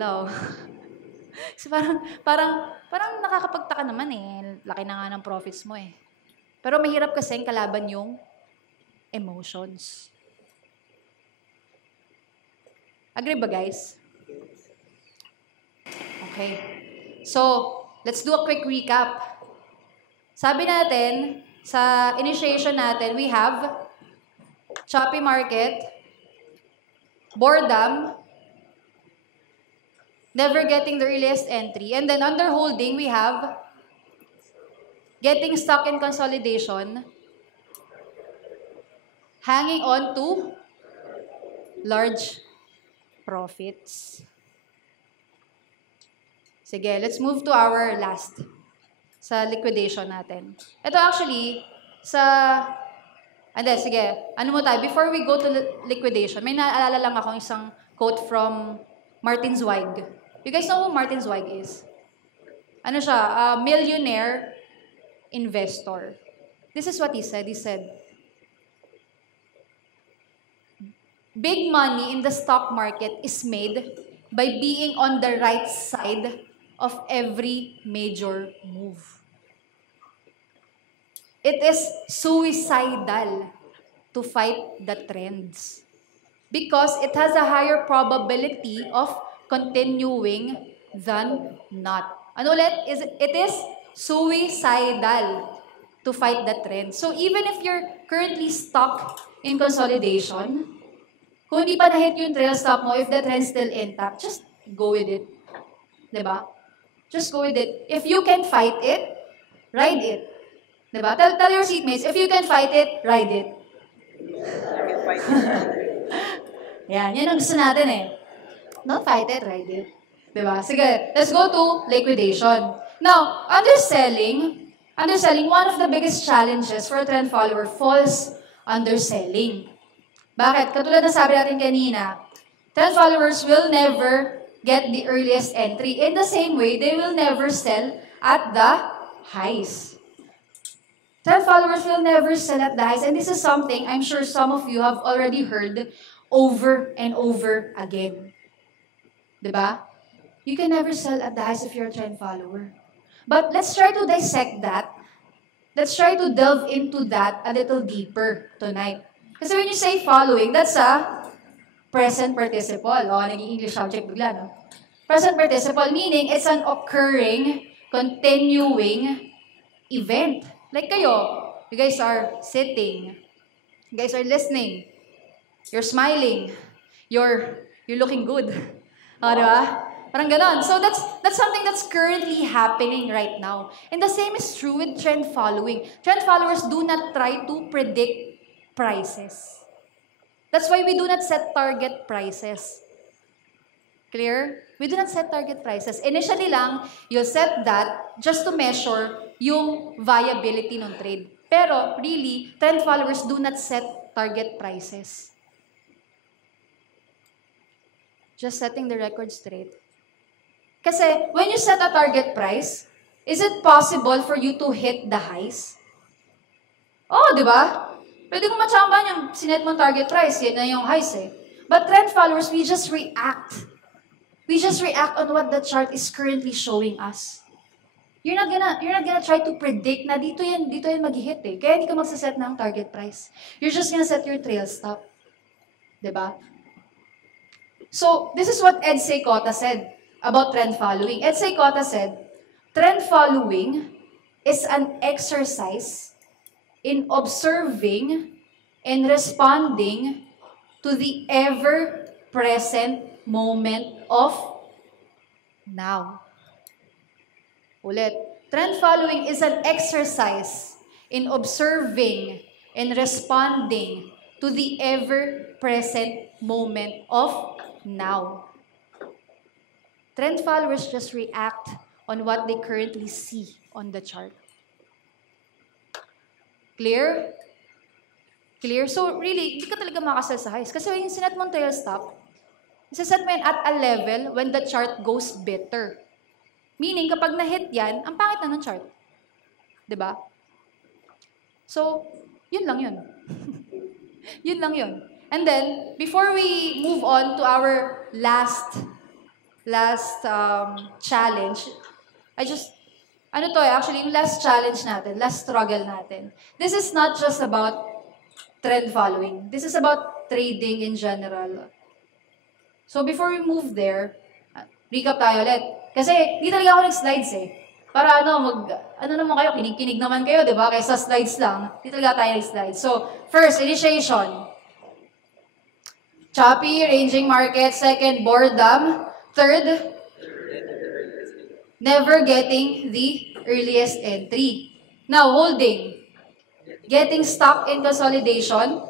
Hello. So parang nakakapagtaka naman eh. Laki na nga ng profits mo eh. Pero mahirap kasing kalaban yung emotions. Agree ba guys? Okay. So, let's do a quick recap. Sabi natin, sa initiation natin, we have choppy market, boredom, never getting the earliest entry, and then under holding, we have getting stuck in consolidation, hanging on to large profits. Sige, let's move to our last sa liquidation natin. Ito actually, sige, ano mo tayo, before we go to liquidation, may naalala lang ako isang quote from Martin Zweig. You guys know who Martin Zweig is? Ano siya, a millionaire investor. This is what he said. He said, big money in the stock market is made by being on the right side of every major move. It is suicidal to fight the trends because it has a higher probability of continuing than not. Ano ulit? It is suicidal to fight the trend. So even if you're currently stuck in consolidation, kung hindi pa na-hit yung trail stop mo, if the trend's still intact, just go with it. Diba? Just go with it. If you can fight it, ride it. Diba? Tell your seatmates, if you can fight it, ride it. Yan ang gusto natin eh. Not fight it, ride it. Diba? Sige, let's go to liquidation. Now, underselling, one of the biggest challenges for a trend follower falls underselling. Bakit? Katulad na sabi natin kanina, trend followers will never get the earliest entry. In the same way, they will never sell at the highs. Trend followers will never sell at the highs. And this is something I'm sure some of you have already heard over and over again. Diba? You can never sell at the highs if you're a trend follower. But let's try to dissect that. Let's try to delve into that a little deeper tonight. Kasi when you say following, that's a present participle. O, naging English subject bigla, no? Present participle, meaning it's an occurring, continuing event. Like kayo, you guys are sitting, you guys are listening, you're smiling, you're looking good. O, diba? Parang ganon. So that's something that's currently happening right now. And the same is true with trend following. Trend followers do not try to predict prices. That's why we do not set target prices. Clear? We do not set target prices. Initially lang, you'll set that just to measure yung viability ng trade. Pero, really, trend followers do not set target prices. Just setting the record straight. Kasi, when you set a target price, is it possible for you to hit the highs? Oh, di ba? Pwede kong matsamban yung sinet mong target price, yan na yung highs eh. But trend followers, we just react. We just react on what the chart is currently showing us. You're not gonna try to predict na dito yan mag-hit eh. Kaya hindi ka magsaset ng target price. You're just gonna set your trail stop. Diba? So, this is what Ed Seykota said about trend following. Ed Seykota said, trend following is an exercise in observing and responding to the ever-present moment of now. Ulit. Trend following is an exercise in observing and responding to the ever-present moment of now. Trend followers just react on what they currently see on the chart. Clear? Clear? So really, hindi ka talaga makasell sa highs. Kasi yung sinet mong trail stop, isaset mo yan at a level when the chart goes better. Meaning, kapag na-hit yan, ang pangit na ng chart. Diba? So, yun lang yun. Yun lang yun. And then, before we move on to our last challenge, actually, yung last challenge natin, last struggle natin. This is not just about trend following. This is about trading in general. So before we move there, recap tayo ulit. Kasi di talaga ako nag-slides eh. Para ano naman kayo, kinig-kinig naman kayo, di ba? Kaysa slides lang. Di talaga tayo nag-slides. So, first, initiation. Choppy, ranging market. Second, boredom. Third, never getting the earliest entry. Now, holding. Getting stuck in consolidation.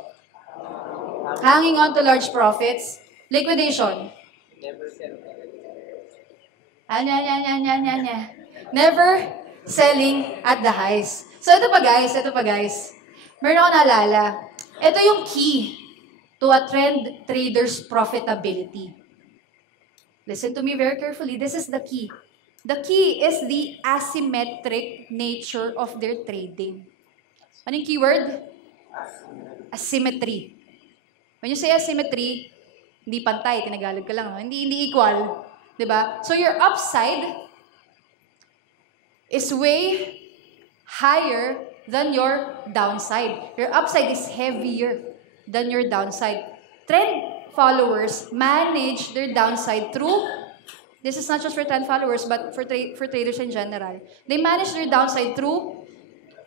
Hanging on to large profits. Liquidation. Never selling at the highs. So, ito pa guys. Meron ako naalala. Ito yung key to a trend trader's profitability. Listen to me very carefully. This is the key. The key is the asymmetric nature of their trading. Ano yung keyword? Asymmetry. When you say asymmetry, hindi pantay, tinagalog ka lang. No? Hindi equal. Diba? So your upside is way higher than your downside. Your upside is heavier than your downside. Trend followers manage their downside through, this is not just for trend followers, but for traders in general. They manage their downside through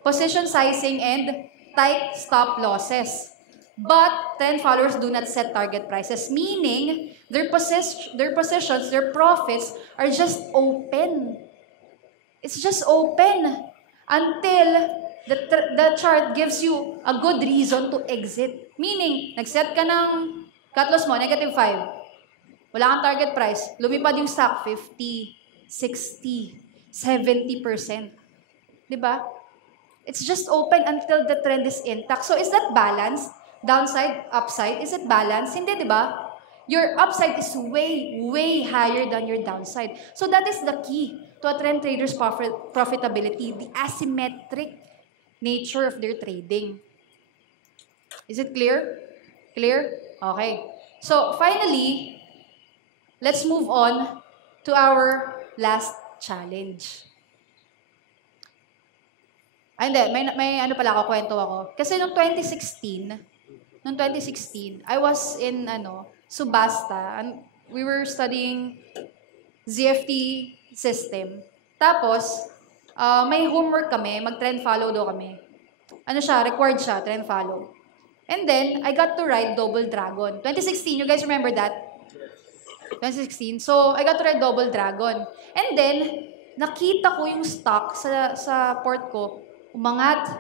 position sizing and tight stop losses. But trend followers do not set target prices, meaning their positions, their profits are just open. It's just open until the chart gives you a good reason to exit. Meaning, nag-set ka ng cut loss mo, -5. Wala kang target price. Lumipad yung stock, 50, 60, 70%. Diba? It's just open until the trend is intact. So, is that balanced? Downside, upside, is it balanced? Hindi, diba? Your upside is way, way higher than your downside. So, that is the key to a trend trader's profitability, the asymmetric nature of their trading. Is it clear? Clear? Okay. So, finally, let's move on to our last challenge. Ay, hindi. May ano pala ako, kwento ako. Kasi noong 2016, I was in, Subasta, and we were studying ZFT system. Tapos, may homework kami, mag-trend follow daw kami. Required siya, trend follow. And then, I got to ride Double Dragon. 2016, you guys remember that? 2016. So, I got to ride Double Dragon. And then, nakita ko yung stock sa port ko, umangat.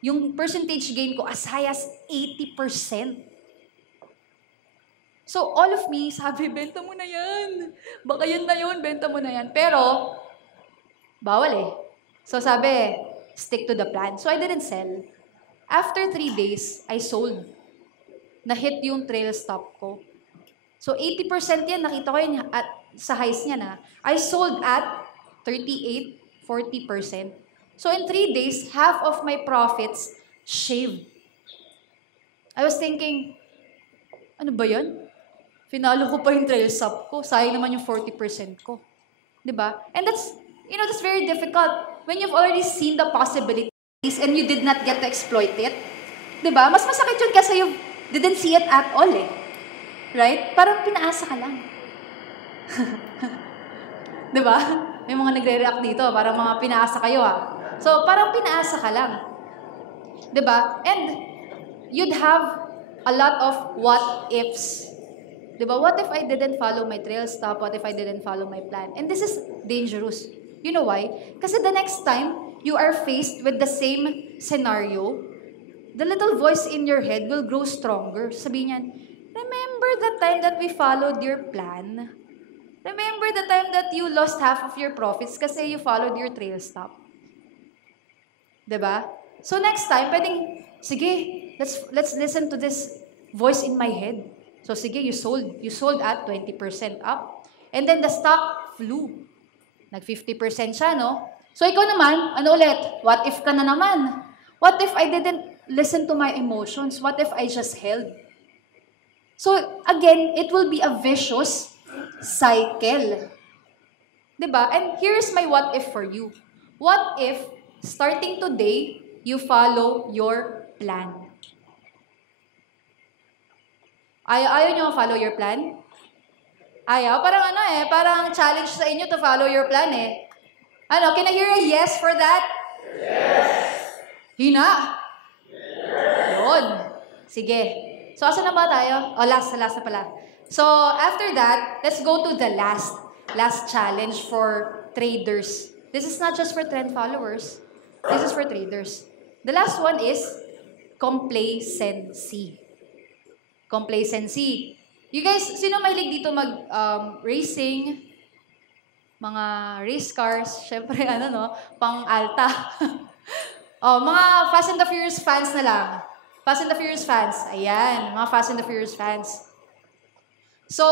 Yung percentage gain ko as high as 80%. So, all of me, sabi, benta mo na yan. Baka yan na yun, benta mo na yan. Pero, bawal eh. So, sabi, stick to the plan. So, I didn't sell. After 3 days, I sold. Na-hit yung trail stop ko. So, 80% yan, nakita ko yun sa highs niya na. I sold at 38, 40%. So, in 3 days, half of my profits shaved. I was thinking, ano ba yan? Finalo ko pa yung trail stop ko. Sayang naman yung 40% ko. Diba? And that's very difficult when you've already seen the possibilities and you did not get to exploit it. Diba? Mas masakit yun kasi you didn't see it at all eh. Right? Parang pinaasa ka lang. Diba? May mga nagre-react dito. Parang mga pinaasa kayo ah. So, parang pinaasa ka lang. Diba? And you'd have a lot of what-ifs. Diba? What if I didn't follow my trail stop? What if I didn't follow my plan? And this is dangerous. You know why? Kasi the next time you are faced with the same scenario, the little voice in your head will grow stronger. Sabihin niyan, remember the time that we followed your plan? Remember the time that you lost half of your profits kasi you followed your trail stop? Diba? So next time, pwedeng, sige, let's listen to this voice in my head. So sige, you sold at 20% up. And then the stock flew. Nag 50% siya, no? So ikaw naman, ano ulit? What if ka na naman? What if I didn't listen to my emotions? What if I just held? So again, it will be a vicious cycle. Diba? And here's my what if for you. What if, starting today, you follow your plan? Ayaw nyo follow your plan? Ayaw? Parang parang challenge sa inyo to follow your plan eh. Can I hear a yes for that? Yes! Hina? Yes. Yun. Sige. So, asan na ba tayo? Last na pala. So, after that, let's go to the last challenge for traders. This is not just for trend followers. This is for traders. The last one is complacency. Complacency. You guys, sino mahilig dito racing? Mga race cars, syempre pang alta. Mga Fast and the Furious fans na lang. Fast and the Furious fans. Ayan, mga Fast and the Furious fans. So,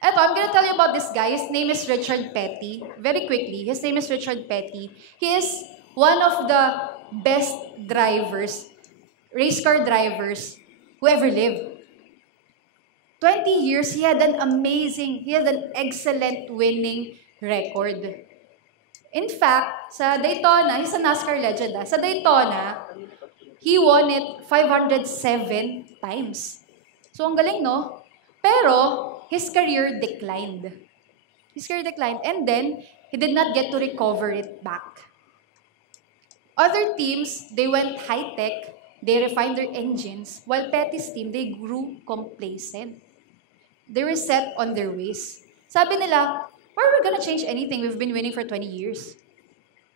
I'm gonna tell you about this guy. His name is Richard Petty. Very quickly, his name is Richard Petty. He is one of the best drivers, race car drivers, who ever lived. 20 years, he had an excellent winning record. In fact, sa Daytona, he's a NASCAR legend. Sa Daytona, he won it 507 times. So, ang galing, no? Pero, his career declined. And then, he did not get to recover it back. Other teams, they went high-tech, they refined their engines, while Petty's team, they grew complacent. They were set on their ways. Sabi nila, why are we gonna change anything? We've been winning for 20 years.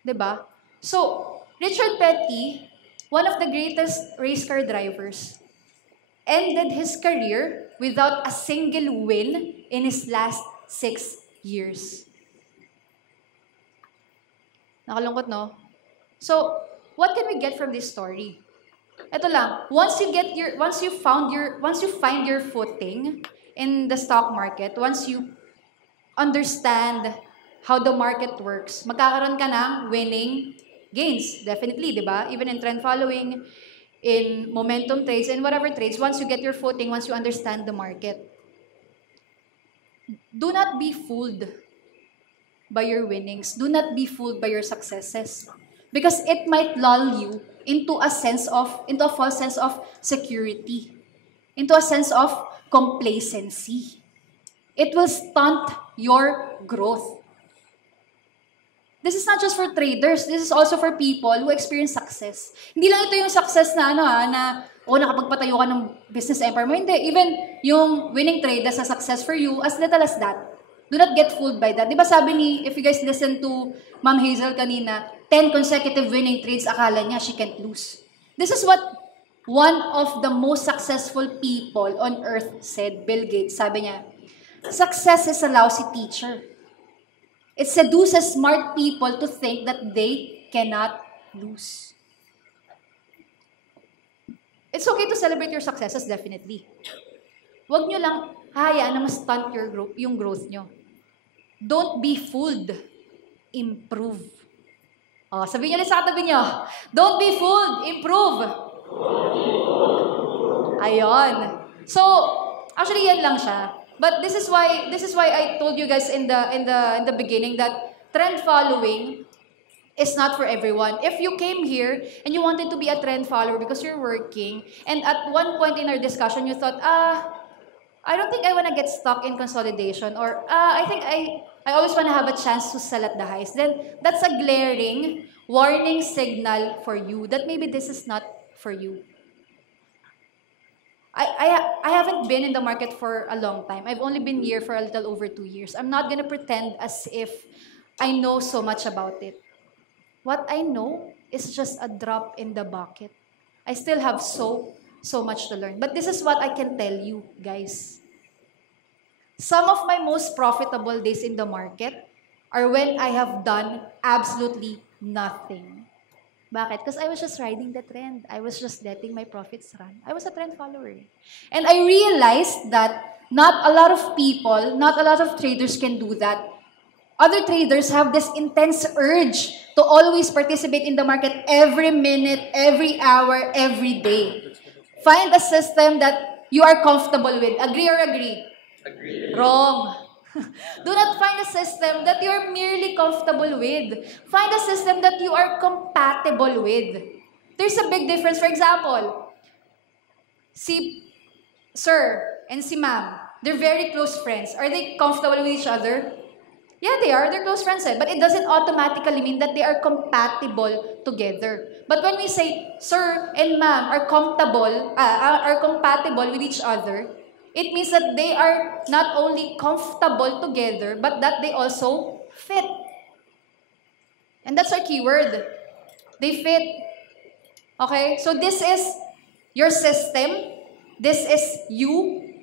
Diba? So, Richard Petty, one of the greatest race car drivers, ended his career without a single win in his last 6 years. Nakalungkot, no? So, what can we get from this story? Ito lang, once you find your footing in the stock market, once you understand how the market works, magkakaroon ka ng winning gains, definitely, di ba? Even in trend following, in momentum trades, and whatever trades, once you get your footing, once you understand the market. Do not be fooled by your winnings. Do not be fooled by your successes. Because it might lull you into a false sense of security, into a sense of complacency. It will stunt your growth. This is not just for traders. This is also for people who experience success. Hindi lang ito yung success na nakapagpatayo ka ng business empire mo. Hindi. Even yung winning trade as a success for you, as little as that. Do not get fooled by that. Di ba sabi if you guys listen to Ma'am Hazel kanina, 10 consecutive winning trades, akala niya she can't lose. This is what one of the most successful people on earth said, Bill Gates. Sabi niya, success is a lousy teacher. It seduces smart people to think that they cannot lose. It's okay to celebrate your successes, definitely. Huwag nyo lang hayaan na ma-stunt yung growth nyo. Don't be fooled. Improve. Sabihin nyo lang sa katabi nyo. Don't be fooled. Improve. Ayun. So, actually yan lang siya. But this is why I told you guys in the beginning that trend following is not for everyone. If you came here and you wanted to be a trend follower because you're working, and at one point in our discussion you thought, I don't think I want to get stuck in consolidation, or I think I always want to have a chance to sell at the highs, then that's a glaring warning signal for you that maybe this is not for you. I haven't been in the market for a long time. I've only been here for a little over 2 years. I'm not gonna pretend as if I know so much about it. What I know is just a drop in the bucket. I still have so much to learn. But this is what I can tell you, guys. Some of my most profitable days in the market are when I have done absolutely nothing. Bakit? Because I was just riding the trend. I was just letting my profits run. I was a trend follower. And I realized that not a lot of people, not a lot of traders can do that. Other traders have this intense urge to always participate in the market every minute, every hour, every day. Find a system that you are comfortable with. Agree or agree? Agree. Wrong. Do not find a system that you're merely comfortable with. Find a system that you are compatible with. There's a big difference. For example, si sir and si ma'am, they're very close friends. Are they comfortable with each other? Yeah, they are. They're close friends. But it doesn't automatically mean that they are compatible together. But when we say sir and ma'am are compatible with each other, it means that they are not only comfortable together, but that they also fit. And that's our keyword. They fit. Okay? So this is your system. This is you.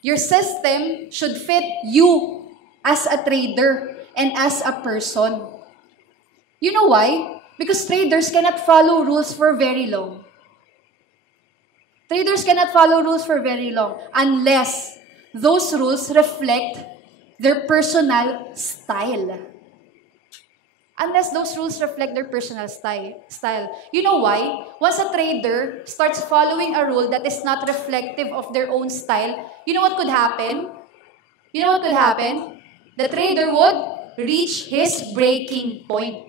Your system should fit you as a trader and as a person. You know why? Because traders cannot follow rules for very long. Traders cannot follow rules for very long unless those rules reflect their personal style. Unless those rules reflect their personal style. You know why? Once a trader starts following a rule that is not reflective of their own style, you know what could happen? You know what could happen? The trader would reach his breaking point.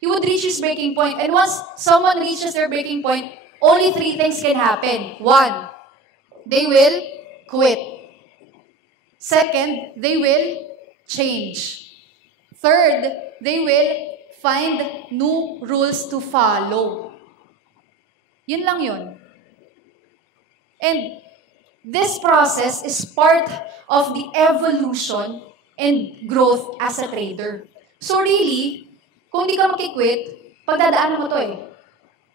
He would reach his breaking point. And once someone reaches their breaking point, only three things can happen. One, they will quit. Second, they will change. Third, they will find new rules to follow. Yun lang yun. And this process is part of the evolution and growth as a trader. So really, kung di ka makikwit, pagdadaanan mo to eh.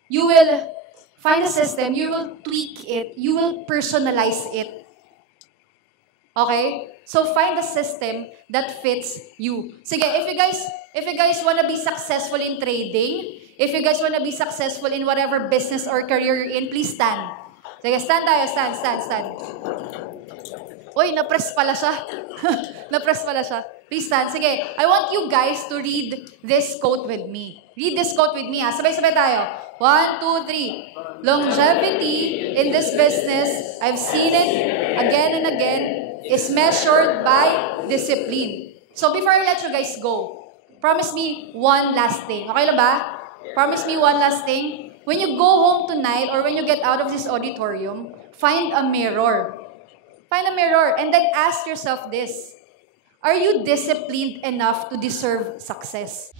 You will find a system, you will tweak it, you will personalize it. Okay? So find a system that fits you. Sige, if you guys wanna be successful in trading, if you guys wanna be successful in whatever business or career you're in, please stand. Sige, stand tayo, stand. Uy, na-press pala siya. Na-press pala siya. Please stand. Sige, I want you guys to read this quote with me. Read this quote with me, ha? Sabay-sabay tayo. 1, 2, 3. Longevity in this business, I've seen it again and again, is measured by discipline. So before I let you guys go, promise me one last thing. Okay na ba? Promise me one last thing. When you go home tonight or when you get out of this auditorium, find a mirror. Find a mirror and then ask yourself this. Are you disciplined enough to deserve success?